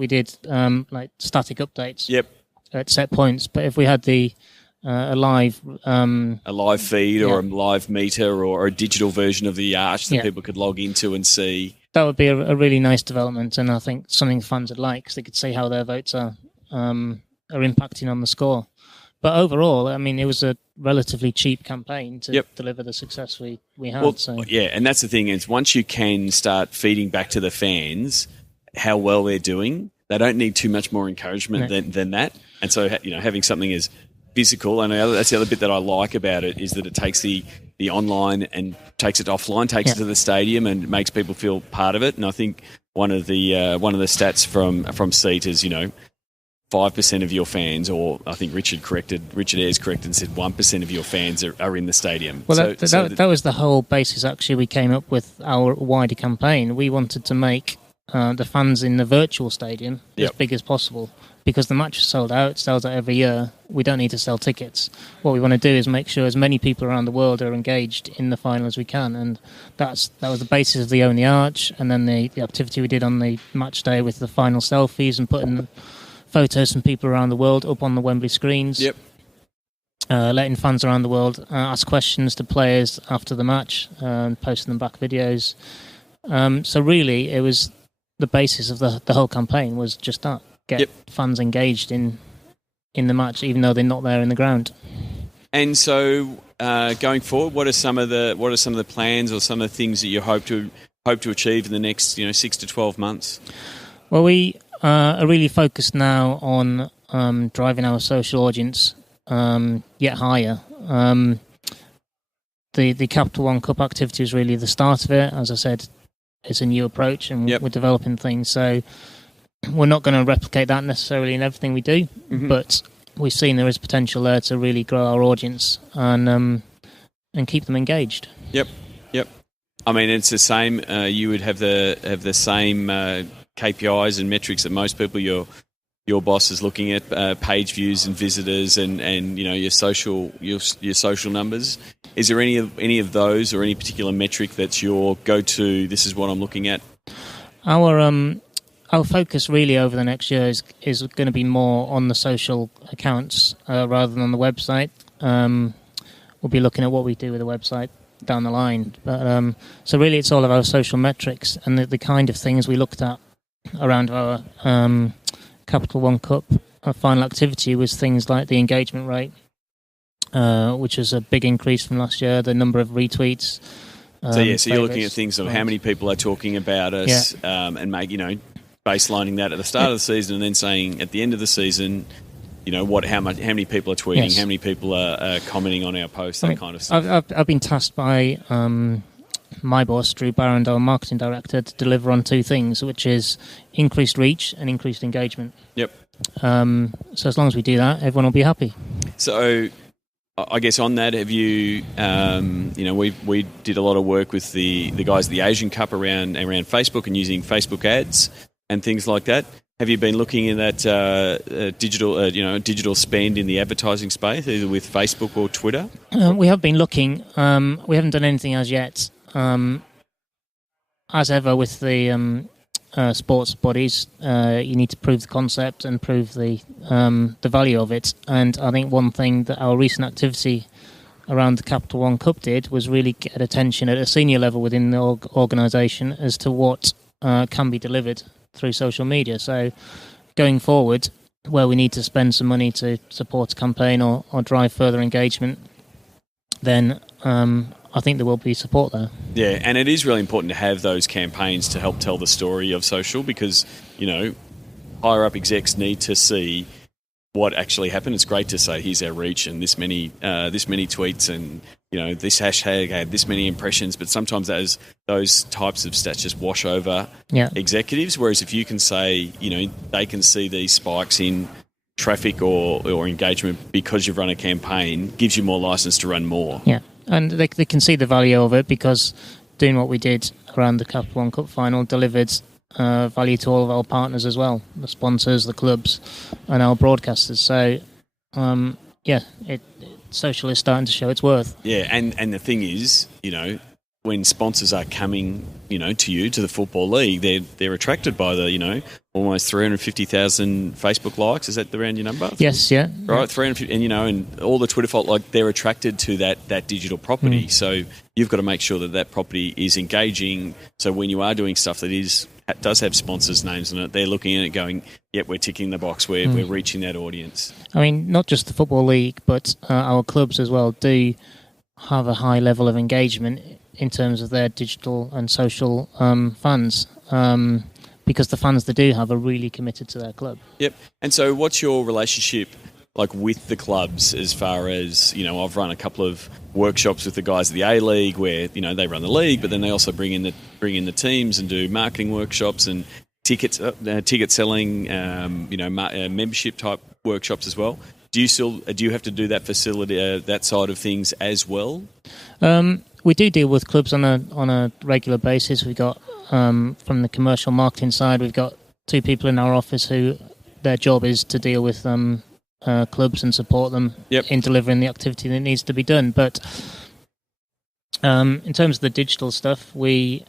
like static updates at set points. But if we had a live feed or a live meter or a digital version of the arch that people could log into and see. That would be a really nice development, and I think something fans would like, because they could see how their votes are impacting on the score. But overall, I mean, it was a relatively cheap campaign to deliver the success we had. Well, and that's the thing is, once you can start feeding back to the fans how well they're doing, they don't need too much more encouragement than that. And so, having something as physical, and that's the other bit that I like about it, is that it takes the online and takes it offline, takes it to the stadium, and makes people feel part of it. And I think one of the stats from Seat is 5% of your fans, or I think Richard Ayers corrected and said 1% of your fans are in the stadium. Well, that was the whole basis. Actually, we came up with our wider campaign. We wanted to make the fans in the virtual stadium as big as possible. Because the match is sold out, it sells out every year. We don't need to sell tickets. What we want to do is make sure as many people around the world are engaged in the final as we can, and that was the basis of the Own the Arch, and then the activity we did on the match day with the final selfies and putting photos from people around the world up on the Wembley screens. Letting fans around the world ask questions to players after the match and posting them back videos. So really, it was the basis of the whole campaign was just that. Get fans engaged in the match, even though they're not there in the ground. And so, going forward, what are some of the plans or some of the things that you hope to achieve in the next 6 to 12 months? Well, we are really focused now on driving our social audience yet higher. The Capital One Cup activity is really the start of it. As I said, it's a new approach, and we're developing things. So we're not going to replicate that necessarily in everything we do, but we've seen there is potential there to really grow our audience and keep them engaged. Yep. I mean, it's the same. You would have the same KPIs and metrics that most people your boss is looking at, page views and visitors and your social numbers. Is there any of those or any particular metric that's your go-to? This is what I'm looking at. Our focus really over the next year is going to be more on the social accounts rather than on the website. We'll be looking at what we do with the website down the line. But so really it's all of our social metrics, and the kind of things we looked at around our Capital One Cup final activity was things like the engagement rate, which was a big increase from last year, the number of retweets. So you're looking at things of how many people are talking about us, and baselining that at the start of the season, and then saying at the end of the season, how many people are tweeting, how many people are commenting on our posts, kind of stuff. I've been tasked by my boss, Drew Barrand, our marketing director, to deliver on two things, which is increased reach and increased engagement. So as long as we do that, everyone will be happy. So I guess on that, have you, we did a lot of work with the guys at the Asian Cup around Facebook and using Facebook ads and things like that. Have you been looking in that digital spend in the advertising space, either with Facebook or Twitter? We have been looking. We haven't done anything as yet. As ever with the sports bodies, you need to prove the concept and prove the value of it. And I think one thing that our recent activity around the Capital One Cup did was really get attention at a senior level within the organisation as to what can be delivered through social media. So going forward, where we need to spend some money to support a campaign or drive further engagement, then I think there will be support there. Yeah, and it is really important to have those campaigns to help tell the story of social, because, higher up execs need to see what actually happened. It's great to say, here's our reach and this many tweets and, this hashtag had this many impressions, but sometimes those types of stats just wash over executives. Whereas if you can say, they can see these spikes in traffic or engagement because you've run a campaign, gives you more license to run more. Yeah, and they can see the value of it because doing what we did around the Cup One Cup final delivered value to all of our partners as well, the sponsors, the clubs, and our broadcasters. So, social is starting to show its worth. Yeah, and the thing is, when sponsors are coming, to you, to the Football League, they're attracted by the, almost 350,000 Facebook likes. Is that around your number? Yes, yeah. Right, 350, and and all the Twitter they're attracted to that digital property. So you've got to make sure that property is engaging. So when you are doing stuff that does have sponsors' names on it, they're looking at it going, yep, we're ticking the box, we're reaching that audience. I mean, not just the Football League, but our clubs as well do have a high level of engagement in terms of their digital and social fans, because the fans they do have are really committed to their club. Yep. And so what's your relationship with the clubs as far as, I've run a couple of workshops with the guys of the A-League where, they run the league, but then they also bring in the teams and do marketing workshops and ticket selling, membership type workshops as well. Do you have to do that facility, that side of things as well? We do deal with clubs on a regular basis. We've got from the commercial marketing side, we've got 2 people in our office who their job is to deal with clubs and support them in delivering the activity that needs to be done. But in terms of the digital stuff, we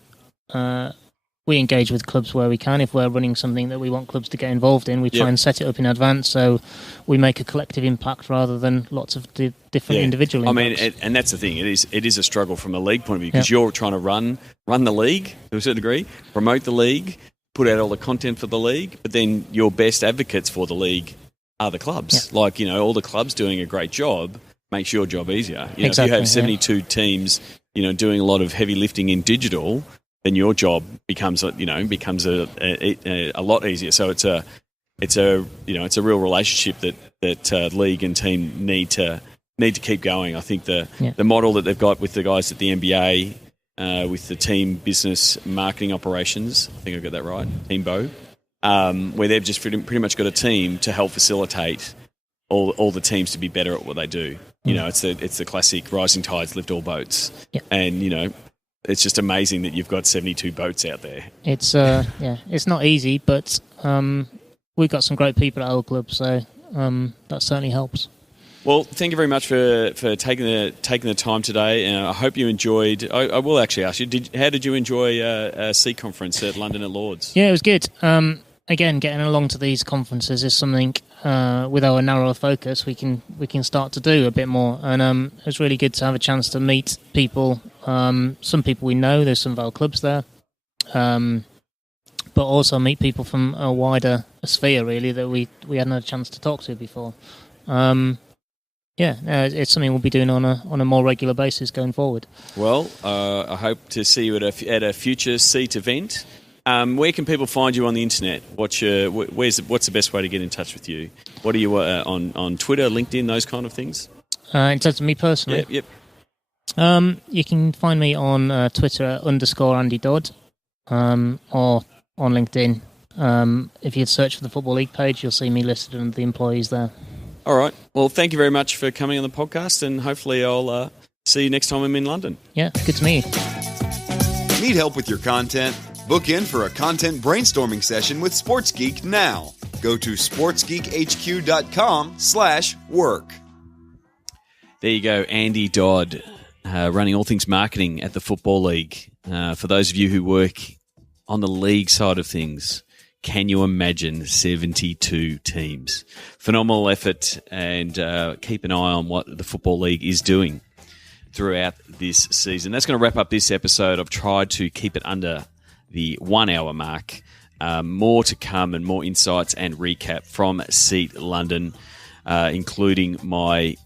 engage with clubs where we can. If we're running something that we want clubs to get involved in, we try and set it up in advance so we make a collective impact rather than lots of different individual impacts. I mean, and that's the thing. It is a struggle from a league point of view because you're trying to run the league to a certain degree, promote the league, put out all the content for the league, but then your best advocates for the league are the clubs. Yeah. All the clubs doing a great job makes your job easier. If you have 72 teams, doing a lot of heavy lifting in digital, then your job becomes a lot easier. So it's a real relationship that league and team need to keep going. I think the model that they've got with the guys at the NBA, with the team business marketing operations, I think I got that right, Team Bo, where they've just pretty much got a team to help facilitate all the teams to be better at what they do. It's the classic rising tides lift all boats, and it's just amazing that you've got 72 boats out there. It's it's not easy, but we've got some great people at our club, so that certainly helps. Well, thank you very much for taking the time today. I hope you enjoyed. I will actually ask you, how did you enjoy a C conference at London at Lords? Yeah, it was good. Again, getting along to these conferences is something with our narrower focus we can start to do a bit more, and it was really good to have a chance to meet people. Some people we know, there's some of our clubs there, but also meet people from a wider sphere really that we hadn't had a chance to talk to before. It's something we'll be doing on a more regular basis going forward. Well, I hope to see you at a future SEAT event. Where can people find you on the internet? What's the best way to get in touch with you? What are you on Twitter, LinkedIn, those kind of things? In terms of me personally? Yep. You can find me on Twitter @Andy Dodd, or on LinkedIn. If you search for the Football League page, you'll see me listed under the employees there. All right. Well, thank you very much for coming on the podcast, and hopefully I'll see you next time I'm in London. Yeah, good to meet you. Need help with your content? Book in for a content brainstorming session with Sports Geek now. Go to sportsgeekhq.com/work. There you go, Andy Dodd, running all things marketing at the Football League. For those of you who work on the league side of things, can you imagine 72 teams? Phenomenal effort, and keep an eye on what the Football League is doing throughout this season. That's going to wrap up this episode. I've tried to keep it under the 1 hour mark. More to come and more insights and recap from SEAT London, including my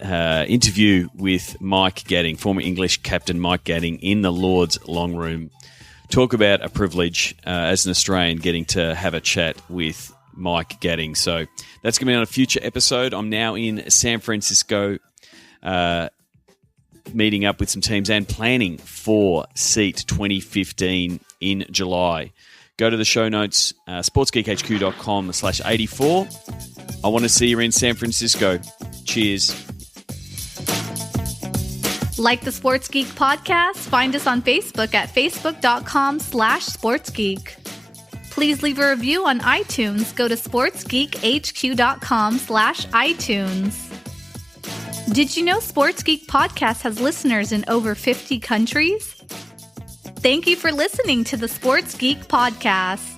interview with Mike Gadding, former English captain Mike Gadding, in the Lord's Long Room. Talk about a privilege as an Australian getting to have a chat with Mike Gadding. So that's going to be on a future episode. I'm now in San Francisco, meeting up with some teams and planning for SEAT 2015 in July. Go to the show notes, sportsgeekhq.com/84. I want to see you in San Francisco. Cheers. Like the Sports Geek podcast? Find us on Facebook at facebook.com/sportsgeek. Please leave a review on iTunes. Go to sportsgeekhq.com/iTunes. Did you know Sports Geek Podcast has listeners in over 50 countries? Thank you for listening to the Sports Geek Podcast.